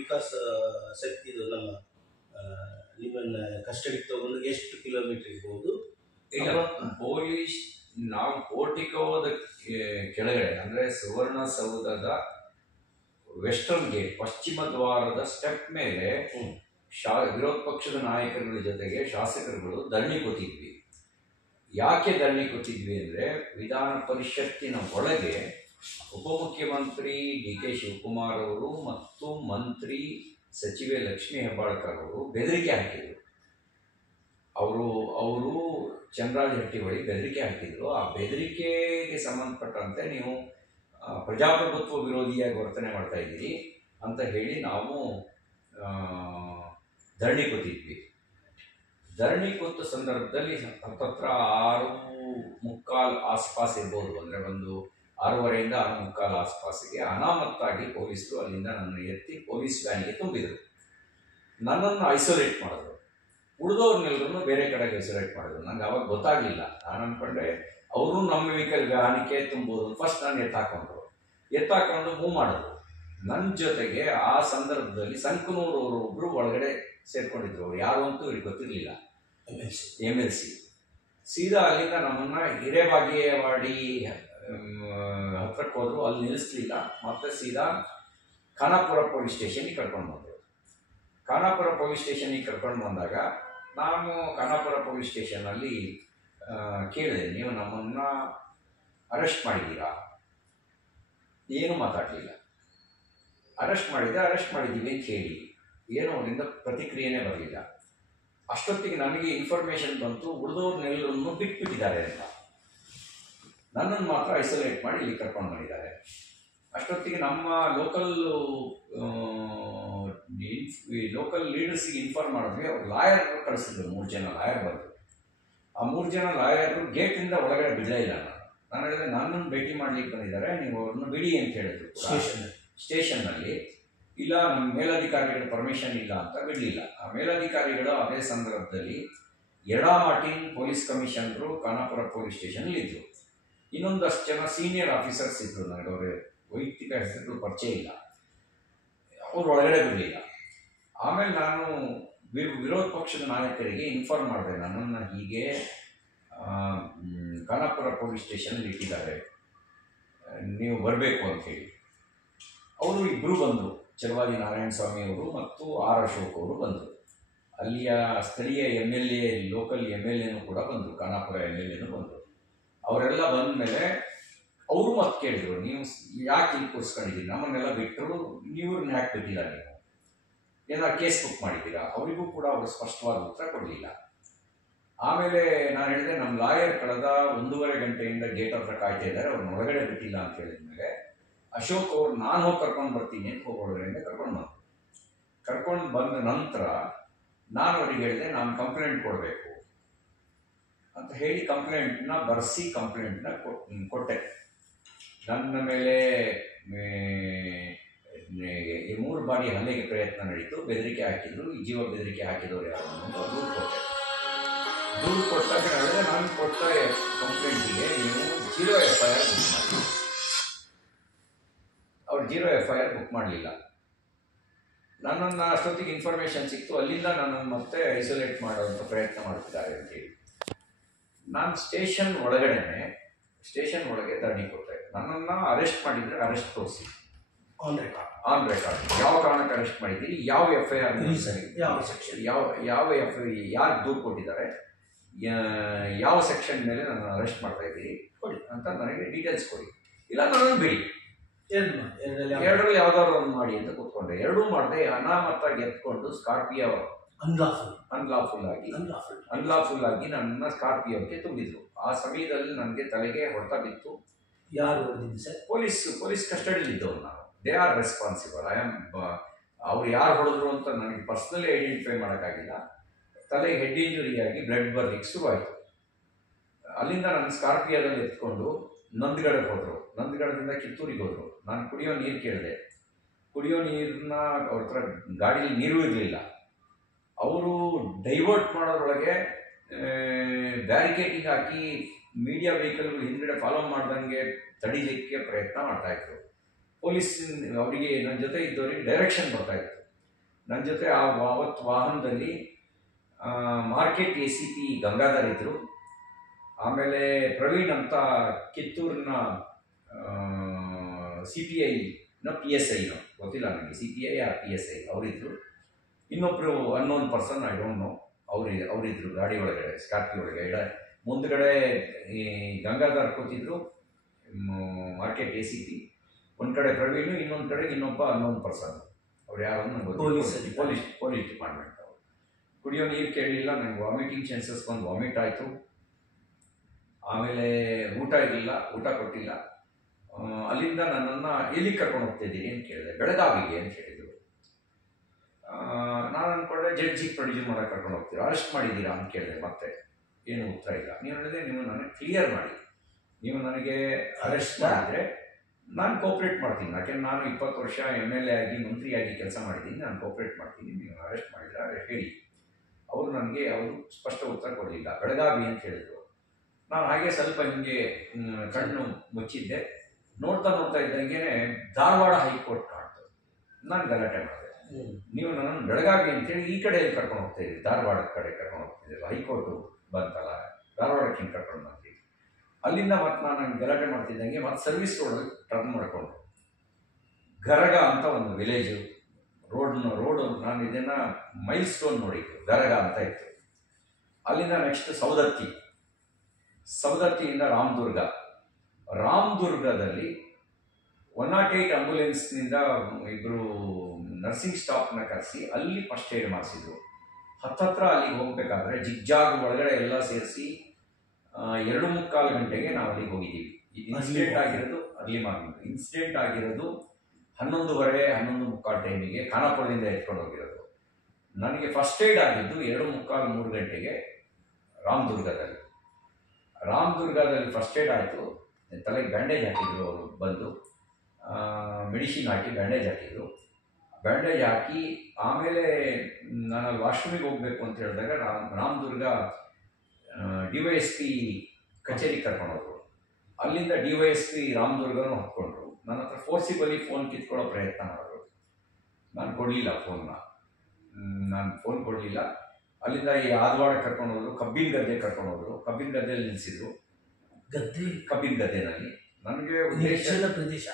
ವಿಕಾಸ ಶಕ್ತಿದು ನಮ್ಮ ನಿಮ್ಮನ್ನ ಕಸ್ಟಡಿಗೆ ತಗೊಂಡು ಎಷ್ಟು ಕಿಲೋಮೀಟರ್ ಇರ್ಬೋದು? ಇಲ್ಲ, ಪೊಲೀಸ್ ನಾವು ಪೋರ್ಟಿಕೋದ ಕೆಳಗಡೆ ಅಂದ್ರೆ ಸುವರ್ಣಸೌಧದ ವೆಸ್ಟರ್ನ್ ಗೇಟ್ ಪಶ್ಚಿಮ ದ್ವಾರದ ಸ್ಟೆಪ್ ಮೇಲೆ ವಿರೋಧ ಪಕ್ಷದ ನಾಯಕರುಗಳ ಜೊತೆಗೆ ಶಾಸಕರುಗಳು ಧರಣಿ ಕೂತಿದ್ವಿ. ಯಾಕೆ ಧರಣಿ ಕೂತಿದ್ವಿ ಅಂದ್ರೆ ವಿಧಾನ ಪರಿಷತ್ತಿನ ಒಳಗೆ ಉಪಮುಖ್ಯಮಂತ್ರಿ ಡಿ.ಕೆ. ಶಿವಕುಮಾರ್ ಅವರು ಮತ್ತು ಮಂತ್ರಿ ಸಚಿವೆ ಲಕ್ಷ್ಮೀ ಹೆಬ್ಬಾಳ್ಕರ್ ಅವರು ಬೆದರಿಕೆ ಹಾಕಿದರು. ಅವರು ಚಂದ್ರರಾಜ್ ಹಟ್ಟಿಹೊಳಿ ಬೆದರಿಕೆ ಹಾಕಿದ್ರು. ಆ ಬೆದರಿಕೆಗೆ ಸಂಬಂಧಪಟ್ಟಂತೆ ನೀವು ಪ್ರಜಾಪ್ರಭುತ್ವ ವಿರೋಧಿಯಾಗಿ ವರ್ತನೆ ಮಾಡ್ತಾ ಇದ್ದೀರಿ ಅಂತ ಹೇಳಿ ನಾವು ಧರಣಿ ಕೂತಿದ್ವಿ. ಧರಣಿ ಕೂತ ಸಂದರ್ಭದಲ್ಲಿ ಹತ್ತತ್ರ 6:45 ಆಸ್ಪಾಸ್ ಇರ್ಬೋದು, ಅಂದರೆ ಒಂದು 6:15 6:45 ಆಸ್ಪಾಸಿಗೆ ಅನಾಮತ್ತಾಗಿ ಪೊಲೀಸರು ಅಲ್ಲಿಂದ ನನ್ನ ಎತ್ತಿ ಪೊಲೀಸ್ ವ್ಯಾನ್ಗೆ ತುಂಬಿದರು. ನನ್ನನ್ನು ಐಸೋಲೇಟ್ ಮಾಡಿದ್ರು. ಉಳಿದವ್ರನ್ನೆಲ್ಲರೂ ಬೇರೆ ಕಡೆಗೆ ಐಸೋಲೇಟ್ ಮಾಡಿದ್ರು. ನನಗೆ ಅವಾಗ ಗೊತ್ತಾಗಲಿಲ್ಲ. ನಾನು ಅಂದ್ಕೊಂಡೆ ಅವರು ನಮ್ಮ ವೆಹಿಕಲ್ ವ್ಯಾನಿಗೆ ತುಂಬೋದು. ಫಸ್ಟ್ ನಾನು ಎತ್ತಾಕೊಂಡು ಮೂವ್ ಮಾಡಿದ್ರು. ನನ್ನ ಜೊತೆಗೆ ಆ ಸಂದರ್ಭದಲ್ಲಿ ಸಂಕನೂರು ಅವರು ಒಬ್ಬರು ಒಳಗಡೆ ಸೇರ್ಕೊಂಡಿದ್ರು. ಅವ್ರು ಯಾರು ಅಂತೂ ಇವ್ರಿಗೆ ಗೊತ್ತಿರಲಿಲ್ಲ. MLC ಸೀದಾ ಅಲ್ಲಿಂದ ನಮ್ಮನ್ನ ಹಿರೇಬಾಗೇವಾಡಿ ಹತ್ರಕ್ಕೆ ಹೋದ್ರು. ಅಲ್ಲಿ ನಿಲ್ಲಿಸ್ಲಿಲ್ಲ. ಮತ್ತೆ ಸೀದಾ ಖಾನಾಪುರ ಪೊಲೀಸ್ ಸ್ಟೇಷನ್ಗೆ ಕರ್ಕೊಂಡು ಬಂದರು. ಖಾನಾಪುರ ಪೊಲೀಸ್ ಸ್ಟೇಷನ್ಗೆ ಕರ್ಕೊಂಡು ಬಂದಾಗ ನಾನು ಖಾನಾಪುರ ಪೊಲೀಸ್ ಸ್ಟೇಷನಲ್ಲಿ ಕೇಳಿದೆ, ನೀವು ನಮ್ಮನ್ನು ಅರೆಸ್ಟ್ ಮಾಡಿದ್ದೀರಾ? ಏನು ಮಾತಾಡಲಿಲ್ಲ. ಅರೆಸ್ಟ್ ಮಾಡಿದ್ದೀವಿ ಅಂತ ಹೇಳಿ ಏನೋ ಅವರಿಂದ ಪ್ರತಿಕ್ರಿಯೆನೇ ಬರಲಿಲ್ಲ. ಅಷ್ಟೊತ್ತಿಗೆ ನನಗೆ ಇನ್ಫಾರ್ಮೇಷನ್ ಬಂತು, ಉಳಿದವ್ರನ್ನೆಲ್ಲರನ್ನು ಬಿಟ್ಬಿಟ್ಟಿದ್ದಾರೆ ಅಂತ. ನನ್ನನ್ನು ಮಾತ್ರ ಐಸೋಲೇಟ್ ಮಾಡಿ ಇಲ್ಲಿ ಕರ್ಕೊಂಡು ಬಂದಿದ್ದಾರೆ. ಅಷ್ಟೊತ್ತಿಗೆ ನಮ್ಮ ಲೋಕಲ್ ಲೀಡರ್ಸಿಗೆ ಇನ್ಫಾರ್ಮ್ ಮಾಡಿದ್ವಿ. ಅವ್ರು ಲಾಯರ್ ಕಳಿಸಿದ್ರು. 3 ಜನ ಲಾಯರ್ ಬಂದರು. ಆ 3 ಜನ ಲಾಯರು ಗೇಟಿಂದ ಒಳಗಡೆ ಬಿಡಲೇ ಇಲ್ಲ. ನಾನು ಹೇಳಿದೆ, ನನ್ನನ್ನು ಭೇಟಿ ಮಾಡ್ಲಿಕ್ಕೆ ಬಂದಿದ್ದಾರೆ, ನೀವು ಅವ್ರನ್ನ ಬಿಡಿ ಅಂತ ಹೇಳಿದ್ರು ಸ್ಟೇಷನ್ನಲ್ಲಿ. ಇಲ್ಲ, ನಮ್ಮ ಮೇಲಧಿಕಾರಿಗಳ ಪರ್ಮಿಷನ್ ಇಲ್ಲ ಅಂತ ಬಿಡಲಿಲ್ಲ. ಆ ಮೇಲಧಿಕಾರಿಗಳು ಅದೇ ಸಂದರ್ಭದಲ್ಲಿ ಯಡಾ Martin police commissioner Khanapur police ಸ್ಟೇಷನಲ್ಲಿ ಇದ್ದರು. ಇನ್ನೊಂದಷ್ಟು ಜನ ಸೀನಿಯರ್ ಆಫೀಸರ್ಸ್ ಇದ್ದರು. ನನಗೆ ಅವರ ವೈಯಕ್ತಿಕ ಹೆಸರುಗಳು ಪರಿಚಯ ಇಲ್ಲ. ಅವರು ಒಳಗಡೆ ಬಿಡಲಿಲ್ಲ. ಆಮೇಲೆ ನಾನು ವಿರೋಧ ಪಕ್ಷದ ನಾಯಕರಿಗೆ ಇನ್ಫಾರ್ಮ್ ಮಾಡಿದೆ, ನನ್ನನ್ನು ಹೀಗೆ ಖಾನಾಪುರ ಪೊಲೀಸ್ ಸ್ಟೇಷನಲ್ಲಿ ಇಟ್ಟಿದ್ದಾರೆ, ನೀವು ಬರಬೇಕು ಅಂಥೇಳಿ. ಅವರು ಇಬ್ಬರು ಬಂದರು. ಚಲವಾದಿ ನಾರಾಯಣ ಸ್ವಾಮಿ ಅವರು ಮತ್ತು ಆರ್ ಅಶೋಕ್ ಅವರು ಬಂದರು. ಅಲ್ಲಿಯ ಸ್ಥಳೀಯ MLA ಲೋಕಲ್ MLAನೂ ಕೂಡ ಬಂದರು. ಖಾನಾಪುರ MLAನೂ ಬಂದರು. ಅವರೆಲ್ಲ ಬಂದ ಮೇಲೆ ಅವರು ಮತ್ತೆ ಕೇಳಿದ್ರು, ನೀವು ಯಾಕೆ ಇಲ್ಲಿ ಕೂರಿಸ್ಕೊಂಡಿದ್ದೀರಿ? ನಮ್ಮನ್ನೆಲ್ಲ ಬಿಟ್ಟರು, ನೀವ್ರನ್ನ ಯಾಕೆ ಬಿಟ್ಟಿಲ್ಲ? ನೀವು ಏನಾದ್ರು ಕೇಸ್ ಬುಕ್ ಮಾಡಿದ್ದೀರಾ? ಅವರಿಗೂ ಕೂಡ ಅವರು ಸ್ಪಷ್ಟವಾದ ಉತ್ತರ ಕೊಡಲಿಲ್ಲ. ಆಮೇಲೆ ನಾನು ಹೇಳಿದೆ, ನಮ್ಮ ಲಾಯರ್ ಕಳೆದ 1.5 ಗಂಟೆಯಿಂದ ಗೇಟ್ ಹತ್ರ ಕಾಯ್ತಾ ಇದ್ದಾರೆ, ಅವ್ರನ್ನ ಒಳಗಡೆ ಬಿಟ್ಟಿಲ್ಲ ಅಂತ ಹೇಳಿದ ಮೇಲೆ ಅಶೋಕ್ ಅವ್ರು ನಾನು ಹೋಗಿ ಕರ್ಕೊಂಡು ಬರ್ತೀನಿ ಅಂತ ಹೋಗೋದ್ರಿಂದ ಕರ್ಕೊಂಡು ಬಂದ ನಂತರ ನಾನು ಅವ್ರಿಗೆ ಹೇಳಿದೆ, ನಾನು ಕಂಪ್ಲೇಂಟ್ ಕೊಡಬೇಕು ಅಂತ ಹೇಳಿ ಕಂಪ್ಲೇಂಟ್ನ ಬರೆಸಿ ಕಂಪ್ಲೇಂಟ್ನ ಕೊಟ್ಟೆ. ನನ್ನ ಮೇಲೆ 3 ಬಾರಿ ಹಲ್ಲೆಗೆ ಪ್ರಯತ್ನ ನಡೀತು. ಬೆದರಿಕೆ ಹಾಕಿದ್ರು. ಜೀವ ಬೆದರಿಕೆ ಹಾಕಿದವರು ಯಾರು ಅಂತ ದೂರು ಕೊಟ್ಟಾಗ ಹೇಳಿದ್ರೆ, ನಾನು ಕೊಟ್ಟ ಕಂಪ್ಲೇಂಟಿಗೆ ನೀವು 0 FIR ಬುಕ್ ಮಾಡಿ. ಅವ್ರು 0 FIR ಬುಕ್ ಮಾಡಲಿಲ್ಲ. ನನ್ನನ್ನು ಅಷ್ಟೊತ್ತಿಗೆ ಇನ್ಫಾರ್ಮೇಷನ್ ಸಿಕ್ತು. ಅಲ್ಲಿಂದ ನನ್ನನ್ನು ಮತ್ತೆ ಐಸೋಲೇಟ್ ಮಾಡುವಂಥ ಪ್ರಯತ್ನ ಮಾಡ್ತಿದ್ದಾರೆ ಅಂತೇಳಿ ನಾನು ಸ್ಟೇಷನ್ ಒಳಗೆ ಧರಣಿ ಕೊಟ್ಟೆ. ನನ್ನನ್ನು ಅರೆಸ್ಟ್ ಮಾಡಿದರೆ ಅರೆಸ್ಟ್ ತೋರಿಸಿ ಆನ್ ರೆಕಾರ್ಡ್ ಯಾವ ಕಾರಣಕ್ಕೆ ಅರೆಸ್ಟ್ ಮಾಡಿದ್ದೀರಿ, ಯಾವ FIR ಸರಿ, ಯಾವ ಸೆಕ್ಷನ್, ಯಾವ FIR ಯಾರು ದೂರು ಕೊಟ್ಟಿದ್ದಾರೆ, ಯಾವ ಸೆಕ್ಷನ್ ಮೇಲೆ ನನ್ನ ಅರೆಸ್ಟ್ ಮಾಡ್ತಾ ಇದ್ದೀರಿ ಕೊಡಿ ಅಂತ ನನಗೆ ಡೀಟೇಲ್ಸ್ ಕೊಡಿ, ಇಲ್ಲ ನನ್ನನ್ನು ಬಿಡಿ. ಎರಡರಲ್ಲಿ ಯಾವ್ದಾದ್ರು ಒಂದು ಮಾಡಿ ಅಂತ ಕೂತ್ಕೊಂಡೆ. ಎರಡೂ ಮಾಡದೆ ಅನಾಮತ್ತಾಗಿ ಎತ್ಕೊಂಡು ಸ್ಕಾರ್ಪಿಯೋ ಅನ್ಲಾಫುಲ್ ಆಗಿ ನನ್ನ ಸ್ಕಾರ್ಪಿಯೋಕ್ಕೆ ತುಂಬಿದ್ರು. ಆ ಸಮಯದಲ್ಲಿ ನನಗೆ ತಲೆಗೆ ಹೊಡೆತ ಬಿತ್ತು. ಯಾರು ಹೊಡೆದಿದ್ದು ಸರ್? ಪೊಲೀಸ್ ಕಸ್ಟಡಿಯಲ್ಲಿ ಇದ್ದವ್ರು. ನಾನು ದೇ ಆರ್ ರೆಸ್ಪಾನ್ಸಿಬಲ್. ಅವ್ರು ಯಾರು ಹೊಡೆದ್ರು ಅಂತ ನನಗೆ ಪರ್ಸ್ನಲಿ ಐಡೆಂಟಿಫೈ ಮಾಡೋಕ್ಕಾಗಿಲ್ಲ. ತಲೆಗೆ ಹೆಡ್ ಇಂಜುರಿಯಾಗಿ ಬ್ಲಡ್ ಬರ್ಲಿಕ್ಕೆ ಶುರುವಾಯಿತು. ಅಲ್ಲಿಂದ ನನ್ನ ಸ್ಕಾರ್ಪಿಯೋದಲ್ಲಿ ಎತ್ಕೊಂಡು ನಂದಗಡಕ್ಕೆ ಹೋದರು. ನಂದಗಡದಿಂದ ಕಿತ್ತೂರಿಗೆ ಹೋದರು. ನಾನು ಕುಡಿಯೋ ನೀರು ಕೇಳಿದೆ. ಕುಡಿಯೋ ನೀರನ್ನ ಅವ್ರ ಹತ್ರ ಗಾಡೀಲಿ ನೀರು ಇರಲಿಲ್ಲ. ಅವರು ಡೈವರ್ಟ್ ಮಾಡೋದ್ರೊಳಗೆ ಬ್ಯಾರಿಕೇಡಿಂಗ್ ಹಾಕಿ ಮೀಡಿಯಾ ವೆಹಿಕಲ್ಗಳು ಹಿಂದ್ಗಡೆ ಫಾಲೋ ಮಾಡ್ದಂಗೆ ತಡಿಲಿಕ್ಕೆ ಪ್ರಯತ್ನ ಮಾಡ್ತಾಯಿದ್ರು. ಪೊಲೀಸ್ ಅವರಿಗೆ ನನ್ನ ಜೊತೆ ಇದ್ದವರಿಗೆ ಡೈರೆಕ್ಷನ್ ಬರ್ತಾಯಿತ್ತು. ನನ್ನ ಜೊತೆ ಅವತ್ತು ವಾಹನದಲ್ಲಿ ಮಾರ್ಕೆಟ್ ACP ಗಂಗಾಧರ್ ಇದ್ದರು. ಆಮೇಲೆ ಪ್ರವೀಣ್ ಅಂತ ಕಿತ್ತೂರಿನ CPIನ PSI ಗೊತ್ತಿಲ್ಲ ನನಗೆ, CPI ಆ PSI ಅವರಿದ್ದರು. ಇನ್ನೊಬ್ಬರು unknown person, I don't know, ಅವರಿದ್ದರು ಗಾಡಿ ಒಳಗಡೆ, ಸ್ಕಾರ್ಪಿಯೋ ಒಳಗಡೆ. ಮುಂದ್ಗಡೆ ಈ ಗಂಗಾಧರ್ ಕೂತಿದ್ರು, ಮಾರ್ಕೆಟ್ ACP. ಒಂದು ಕಡೆ ಪ್ರವೀಣ್, ಇನ್ನೊಂದು ಕಡೆ ಇನ್ನೊಬ್ಬ ಅನ್ನೋನ್ ಪರ್ಸನ್. ಅವ್ರು ಯಾರು ನನಗೆ ಪೊಲೀಸ್ ಡಿಪಾರ್ಟ್ಮೆಂಟ್ ಅವರು. ಕುಡಿಯೋ ನೀರು ಕೇಳಲಿಲ್ಲ, ನನಗೆ ವಾಮಿಟಿಂಗ್ ಚಾನ್ಸಸ್ ಬಂದು ವಾಮಿಟ್ ಆಯಿತು. ಆಮೇಲೆ ಊಟ ಇರಲಿಲ್ಲ, ಊಟ ಕೊಟ್ಟಿಲ್ಲ. ಅಲ್ಲಿಂದ ನನ್ನನ್ನು ಎಲ್ಲಿ ಕರ್ಕೊಂಡು ಹೋಗ್ತಾಯಿದ್ದೀನಿ ಅಂತ ಕೇಳಿದೆ. ಬೆಳಗಾವಿಗೆ ಅಂತ ಹೇಳಿದರು. ನಾನು ಅಂದ್ಕೊಂಡೆ ಜಡ್ಜಿಗೆ ಪ್ರೊಡ್ಯೂಸ್ ಮಾಡೋಕ್ಕೆ ಕರ್ಕೊಂಡು ಹೋಗ್ತೀರಾ, ಅರೆಸ್ಟ್ ಮಾಡಿದ್ದೀರಾ ಅಂತ ಕೇಳಿದೆ. ಮತ್ತೆ ಏನು ಉತ್ತರ ಇಲ್ಲ. ನೀವು ಹೇಳಿದೆ, ನೀವು ನನಗೆ ಕ್ಲಿಯರ್ ಮಾಡಿ, ನೀವು ನನಗೆ ಅರೆಸ್ಟ್ ಮಾಡಿದರೆ ನಾನು ಕೋಪ್ರೇಟ್ ಮಾಡ್ತೀನಿ. ಯಾಕೆಂದ್ರೆ ನಾನು 20 ವರ್ಷ MLA ಆಗಿ ಮಂತ್ರಿಯಾಗಿ ಕೆಲಸ ಮಾಡಿದ್ದೀನಿ, ನಾನು ಕೋಪ್ರೇಟ್ ಮಾಡ್ತೀನಿ. ನೀವು ಅರೆಸ್ಟ್ ಮಾಡಿದರೆ ಹೇಳಿ. ಅವರು ನನಗೆ ಸ್ಪಷ್ಟ ಉತ್ತರ ಕೊಡಲಿಲ್ಲ. ಬೆಳಗಾವಿ ಅಂತ ಹೇಳಿದರು. ನಾನು ಹಾಗೆ ಸ್ವಲ್ಪ ಹಿಂಗೆ ಕಣ್ಣು ಮುಚ್ಚಿದ್ದೆ. ನೋಡ್ತಾ ಇದ್ದಂಗೆ ಧಾರವಾಡ ಹೈಕೋರ್ಟ್ ಕಾಣ್ತು. ನಾನು ಗಲಾಟೆ ಮಾಡಿದೆ. ನೀವು ನನ್ನನ್ನು ಬೆಳಗಾವಿ ಅಂತೇಳಿ ಈ ಕಡೆಯಲ್ಲಿ ಕರ್ಕೊಂಡು ಹೋಗ್ತಾ ಇದ್ದೀರಿ, ಧಾರವಾಡದ ಕಡೆ ಕರ್ಕೊಂಡು ಹೋಗ್ತಿದ್ದೀರಿ, ಹೈಕೋರ್ಟು ಬಂತಲ್ಲ, ಧಾರವಾಡಕ್ಕೆ ಹಿಂಗೆ ಕರ್ಕೊಂಡು ಬಂದ್ರಿ. ಅಲ್ಲಿಂದ ಮತ್ತೆ ನಾನು ಗಲಾಟೆ ಮಾಡ್ತಿದ್ದಂಗೆ ಮತ್ತೆ ಸರ್ವಿಸ್ ರೋಡಲ್ಲಿ ಟರ್ನ್ ಮಾಡಿಕೊಂಡು ಗರಗ ಅಂತ ಒಂದು ವಿಲೇಜು ರೋಡು, ನಾನು ಇದನ್ನು ಮೈಲ್ ಸ್ಟೋನ್ ನೋಡಿದ್ದು, ಗರಗ ಅಂತ ಇತ್ತು. ಅಲ್ಲಿಂದ ನೆಕ್ಸ್ಟ್ ಸವದತ್ತಿಯಿಂದ ರಾಮದುರ್ಗದಲ್ಲಿ 108 ಆಂಬ್ಯುಲೆನ್ಸ್ನಿಂದ ಇಬ್ಬರು ನರ್ಸಿಂಗ್ ಸ್ಟಾಫ್ನ ಕರೆಸಿ ಅಲ್ಲಿ ಫಸ್ಟ್ ಏಡ್ ಮಾಡಿಸಿದ್ರು. ಹತ್ತತ್ರ ಅಲ್ಲಿಗೆ ಹೋಗಬೇಕಾದ್ರೆ ಜಿಗ್ಜಾಗ್ ಒಳಗಡೆ ಎಲ್ಲ ಸೇರಿಸಿ 2:45 ಗಂಟೆಗೆ ನಾವು ಅಲ್ಲಿಗೆ ಹೋಗಿದ್ದೀವಿ. ಇದು ಇನ್ಸಿಡೆಂಟ್ ಆಗಿರೋದು 11:30 ಟೈಮಿಗೆ ಖಾನಾಪುರದಿಂದ ಎತ್ಕೊಂಡು ಹೋಗಿರೋದು. ನನಗೆ ಫಸ್ಟ್ ಏಡ್ ಆಗಿದ್ದು 2:45-3 ಗಂಟೆಗೆ ರಾಮದುರ್ಗದಲ್ಲಿ ಫಸ್ಟ್ ಏಡ್ ಆಯಿತು. ತಲೆಗೆ ಬ್ಯಾಂಡೇಜ್ ಹಾಕಿದ್ರು ಅವರು ಬಂದು, ಮೆಡಿಸಿನ್ ಹಾಕಿ ಬ್ಯಾಂಡೇಜ್ ಹಾಕಿ ಆಮೇಲೆ ನಾನು ಅಲ್ಲಿ ವಾಶ್ರೂಮಿಗೆ ಹೋಗಬೇಕು ಅಂತ ಹೇಳಿದಾಗ ರಾಮದುರ್ಗ DYSP ಕಚೇರಿ ಕರ್ಕೊಂಡೋದ್ರು. ಅಲ್ಲಿಂದ DYSP ರಾಮದುರ್ಗನೂ ಹತ್ಕೊಂಡ್ರು. ನನ್ನ ಹತ್ರ ಫೋರ್ಸಿಬಲಿ ಫೋನ್ ಕಿತ್ಕೊಳ್ಳೋ ಪ್ರಯತ್ನ ಮಾಡಿದ್ರು. ನಾನು ಕೊಡಲಿಲ್ಲ ಫೋನ್ ಕೊಡಲಿಲ್ಲ. ಅಲ್ಲಿಂದ ಈ ಆದವಾಡ ಕರ್ಕೊಂಡೋದ್ರು, ಕಬ್ಬಿನ ಗದ್ದೆ ಕರ್ಕೊಂಡೋದ್ರು. ಕಬ್ಬಿನ ಗದ್ದೆಯಲ್ಲಿ ನಿಲ್ಲಿಸಿದ್ರು. ಕಬ್ಬಿನ ಗದ್ದೆನಲ್ಲಿ ನನಗೆ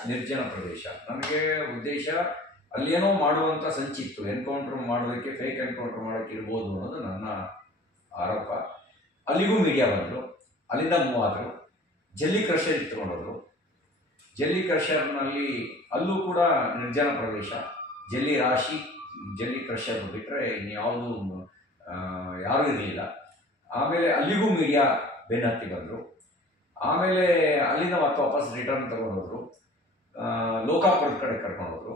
ನಿರ್ಜನ ಪ್ರದೇಶ. ನನಗೆ ಉದ್ದೇಶ ಅಲ್ಲೇನೋ ಮಾಡುವಂಥ ಸಂಚಿತ್ತು, ಎನ್ಕೌಂಟ್ರ್ ಮಾಡೋದಕ್ಕೆ, ಫೇಕ್ ಎನ್ಕೌಂಟ್ರ್ ಮಾಡೋಕ್ಕೆ ಇರ್ಬೋದು ಅನ್ನೋದು ನನ್ನ ಆರೋಪ. ಅಲ್ಲಿಗೂ ಮೀಡಿಯಾ ಬಂದರು. ಅಲ್ಲಿಂದ ಮೂವ್ ಆದರು. ಜಲ್ಲಿ ಕ್ರಷರ್ ಇಟ್ಕೊಂಡೋದ್ರು. ಜಲ್ಲಿ ಕ್ರಷರ್ನಲ್ಲಿ ಅಲ್ಲೂ ಕೂಡ ನಿರ್ಜನ ಪ್ರದೇಶ, ಜಲ್ಲಿ ಕ್ರಷರ್ ಬಿಟ್ಟರೆ ಇನ್ಯಾವುದು ಯಾರೂ ಇರಲಿಲ್ಲ. ಆಮೇಲೆ ಅಲ್ಲಿಗೂ ಮೀಡಿಯಾ ಬೆನ್ನತ್ತಿ ಬಂದರು. ಆಮೇಲೆ ಅಲ್ಲಿಂದ ಮತ್ತೆ ವಾಪಸ್ ರಿಟರ್ನ್ ತಗೊಂಡೋದ್ರು. ಲೋಕಾಪುರದ ಕಡೆ ಕರ್ಕೊಂಡೋದ್ರು.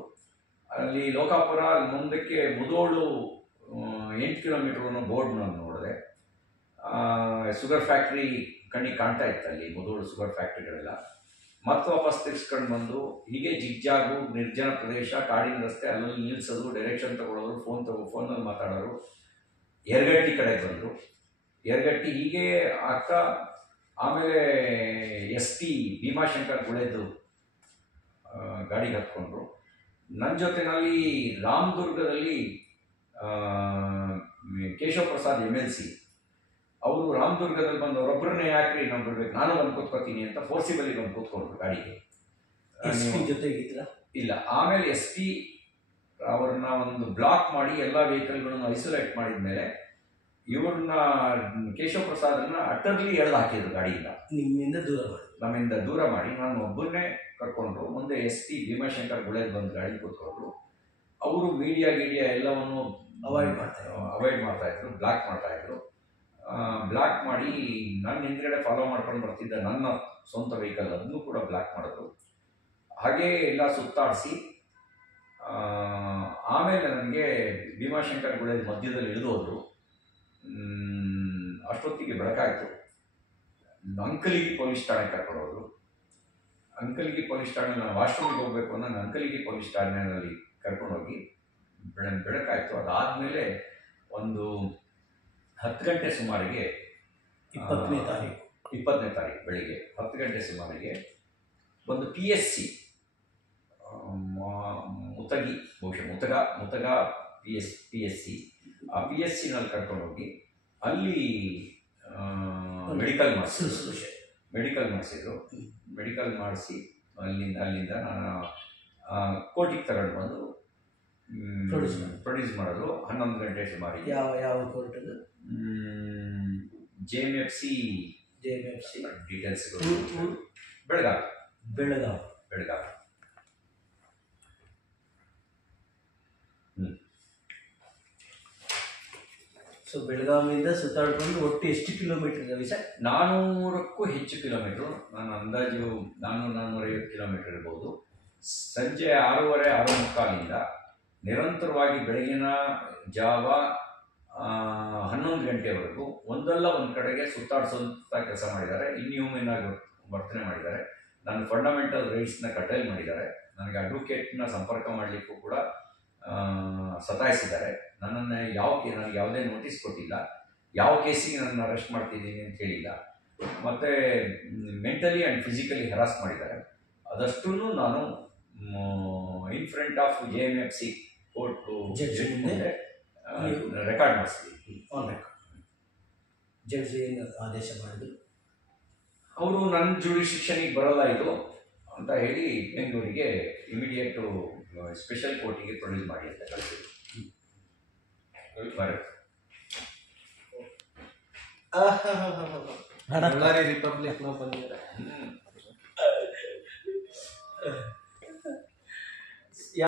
ಅಲ್ಲಿ ಲೋಕಾಪುರ ಮುಂದಕ್ಕೆ ಮುದೋಳು 8 ಕಿಲೋಮೀಟರ್ ಅನ್ನೋ ಬೋರ್ಡ್ ನಾನು ನೋಡಿದೆ. ಶುಗರ್ ಫ್ಯಾಕ್ಟ್ರಿ ಕಣ್ಣಿಗೆ ಕಾಣ್ತಾ ಇತ್ತು ಅಲ್ಲಿ, ಮುದೋಳು ಶುಗರ್ ಫ್ಯಾಕ್ಟ್ರಿಗಳೆಲ್ಲ. ಮತ್ತೆ ವಾಪಸ್ ತಿರ್ಸ್ಕೊಂಡು ಬಂದು ಹೀಗೆ ಜಿಗ್ಜಾಗು, ನಿರ್ಜನ ಪ್ರದೇಶ, ಕಾಡಿನ ರಸ್ತೆ, ಅಲ್ಲಲ್ಲಿ ನಿಲ್ಲಿಸೋದು, ಡೈರೆಕ್ಷನ್ ತಗೊಳ್ಳೋರು, ಫೋನಲ್ಲಿ ಮಾತಾಡೋರು. ಯರಗಟ್ಟಿ ಕಡೆಗೆ ಬಂದರು. ಯರಗಟ್ಟಿ ಹೀಗೆ ಆಗ್ತಾ ಆಮೇಲೆ SP ಭೀಮಾಶಂಕರ್ ಗುಳೆದು ಗಾಡಿಗೆ ಹತ್ಕೊಂಡ್ರು. ನನ್ನ ಜೊತೆನಲ್ಲಿ ರಾಮದುರ್ಗದಲ್ಲಿ ಕೇಶವ ಪ್ರಸಾದ್ MLC ಅವರು ರಾಮದುರ್ಗದಲ್ಲಿ ಬಂದವರೊಬ್ಬರನ್ನೇ ಯಾಕ್ರಿ ನಾವು ಬಿಡ್ಬೇಕು, ನಾನು ಬಂದು ಕೂತ್ಕೋತೀನಿ ಅಂತ ಫೋರ್ಸಿಬಲಿ ಬಂದು ಕೂತ್ಕೊಂಡ್ರು ಗಾಡಿಗೆ. ಜೊತೆಗಿದ್ರ ಇಲ್ಲ. ಆಮೇಲೆ SP ಅವ್ರನ್ನ ಒಂದು ಬ್ಲಾಕ್ ಮಾಡಿ ಎಲ್ಲ ವೆಹಿಕಲ್ಗಳನ್ನು ಐಸೋಲೇಟ್ ಮಾಡಿದ ಮೇಲೆ ಇವ್ರನ್ನ ಕೇಶವ ಪ್ರಸಾದನ್ನ ಅಟರ್ಲಿ ಎಳೆದು ಹಾಕಿದ್ರು ಗಾಡಿಯಿಂದ, ನಮ್ಮಿಂದ ದೂರ ಮಾಡಿ ನಾನು ಒಬ್ಬರನ್ನೇ ಕರ್ಕೊಂಡ್ರು. ಮುಂದೆ SP ಭೀಮಾಶಂಕರ್ ಗುಳೆದ್ ಬಂದು ಗಾಡಿ ಕೂತ್ಕೊಂಡ್ರು. ಅವರು ಮೀಡಿಯಾ ಎಲ್ಲವನ್ನು ಅವಾಯ್ಡ್ ಮಾಡ್ತಾ ಇದ್ರು, ಬ್ಲಾಕ್ ಮಾಡ್ತಾ ಇದ್ರು. ಬ್ಲಾಕ್ ಮಾಡಿ ನನ್ನ ಹಿಂದ್ಗಡೆ ಫಾಲೋ ಮಾಡ್ಕೊಂಡು ಬರ್ತಿದ್ದ ನನ್ನ ಸ್ವಂತ ವೆಹಿಕಲ್ ಅದನ್ನು ಕೂಡ ಬ್ಲಾಕ್ ಮಾಡಿದ್ರು. ಹಾಗೇ ಎಲ್ಲ ಸುತ್ತಾಡಿಸಿ ಆಮೇಲೆ ನನಗೆ ಭೀಮಾಶಂಕರ್ ಗುಳೆದ್ ಮಧ್ಯದಲ್ಲಿ ಇಳಿದು ಹೋದ್ರು. ಅಷ್ಟೊತ್ತಿಗೆ ಬೆಳಕಾಯಿತು. ಅಂಕಲಿಗಿ ಪೊಲೀಸ್ ಠಾಣೆ ಕರ್ಕೊಂಡೋದ್ರು. ಅಂಕಲಿಗಿ ಪೊಲೀಸ್ ಠಾಣೆ, ನಾನು ವಾಶ್ರೂಮಿಗೆ ಹೋಗಬೇಕು ಅನ್ನೋ ಅಂಕಲಿಗಿ ಪೊಲೀಸ್ ಠಾಣೆಯಲ್ಲಿ ಕರ್ಕೊಂಡೋಗಿ ಬೆಳಕಾಯಿತು. ಅದಾದಮೇಲೆ ಒಂದು 10 ಗಂಟೆ ಸುಮಾರಿಗೆ, 20ನೇ ತಾರೀಕು ಬೆಳಿಗ್ಗೆ 10 ಗಂಟೆ ಸುಮಾರಿಗೆ ಒಂದು PSC ಮುತಗಿ, ಬಹುಶಃ ಮುತಗ PSC. ಆ PSCನಲ್ಲಿ ಕರ್ಕೊಂಡೋಗಿ ಅಲ್ಲಿ ಮೆಡಿಕಲ್ ಮಾಡಿಸಿದ್ರು. ಮೆಡಿಕಲ್ ಮಾಡಿಸಿ ಅಲ್ಲಿಂದ ನಾನು ಕೋರ್ಟಿಗೆ ತಗೊಂಡು ಬಂದು ಪ್ರೊಡ್ಯೂಸ್ ಮಾಡಿದ್ರು 11 ಗಂಟೆ ಸುಮಾರಿಗೆ. ಯಾವ ಕೋರ್ಟ್ ಅದು? JMFC details Belagavi. ಸೊ ಬೆಳಗಾವಿಯಿಂದ ಸುತ್ತಾಡ್ಕೊಂಡು ಒಟ್ಟು ಎಷ್ಟು ಕಿಲೋಮೀಟರ್ ಇದಾವೆ ಸರ್? 400ಕ್ಕೂ ಹೆಚ್ಚು ಕಿಲೋಮೀಟ್ರು. ನಾನು ಅಂದಾಜು 450 ಕಿಲೋಮೀಟರ್ ಇರ್ಬೋದು. ಸಂಜೆ 6:30-6:45 ನಿರಂತರವಾಗಿ ಬೆಳಗಿನ ಜಾವ 11 ಗಂಟೆವರೆಗೂ ಒಂದಲ್ಲ ಒಂದು ಕಡೆಗೆ ಸುತ್ತಾಡಿಸುವಂಥ ಕೆಲಸ ಮಾಡಿದ್ದಾರೆ. ಇನ್ಹ್ಯೂಮನ್ ಆಗಿ ವರ್ತನೆ ಮಾಡಿದ್ದಾರೆ. ನನ್ನ ಫಂಡಮೆಂಟಲ್ ರೈಟ್ಸ್ನ ಕಟೈಲ್ ಮಾಡಿದ್ದಾರೆ. ನನಗೆ ಅಡ್ವೊಕೇಟ್ನ ಸಂಪರ್ಕ ಮಾಡಲಿಕ್ಕೂ ಕೂಡ ಸತಾಯಿಸಿದ್ದಾರೆ. ನನ್ನನ್ನು ನನಗೆ ಯಾವುದೇ ನೋಟಿಸ್ ಕೊಟ್ಟಿಲ್ಲ. ಯಾವ ಕೇಸಿಗೆ ನನ್ನ ಅರೆಸ್ಟ್ ಮಾಡ್ತಿದ್ದೀನಿ ಅಂತ ಹೇಳಿಲ್ಲ. ಮತ್ತು ಮೆಂಟಲಿ ಆ್ಯಂಡ್ ಫಿಸಿಕಲಿ ಹರಾಸ್ ಮಾಡಿದ್ದಾರೆ. ಅದಷ್ಟೂ ನಾನು in front of JMFC court record ಮಾಡಿಸ್ತೀನಿ. ಜಡ್ಜ್ ಏನು ಆದೇಶ ಮಾಡಿದ್ರು? ಅವರು ನನ್ನ ಜುಡಿಶಿಕ್ಷನಿಗೆ ಬರಲ್ಲ ಇದು ಅಂತ ಹೇಳಿ ಬೆಂಗಳೂರಿಗೆ ಇಮಿಡಿಯೇಟು ಸ್ಪೆಷಲ್ ಕೋರ್ಟಿಗೆ ಪ್ರೊಡ್ಯೂಸ್ ಮಾಡಿ ಅಂತ ಕಳಿಸಿದ್ರು. ಬಳ್ಳಾರಿ ರಿಪಬ್ಲಿಕ್ ಬಂದಿದ್ದಾರೆ.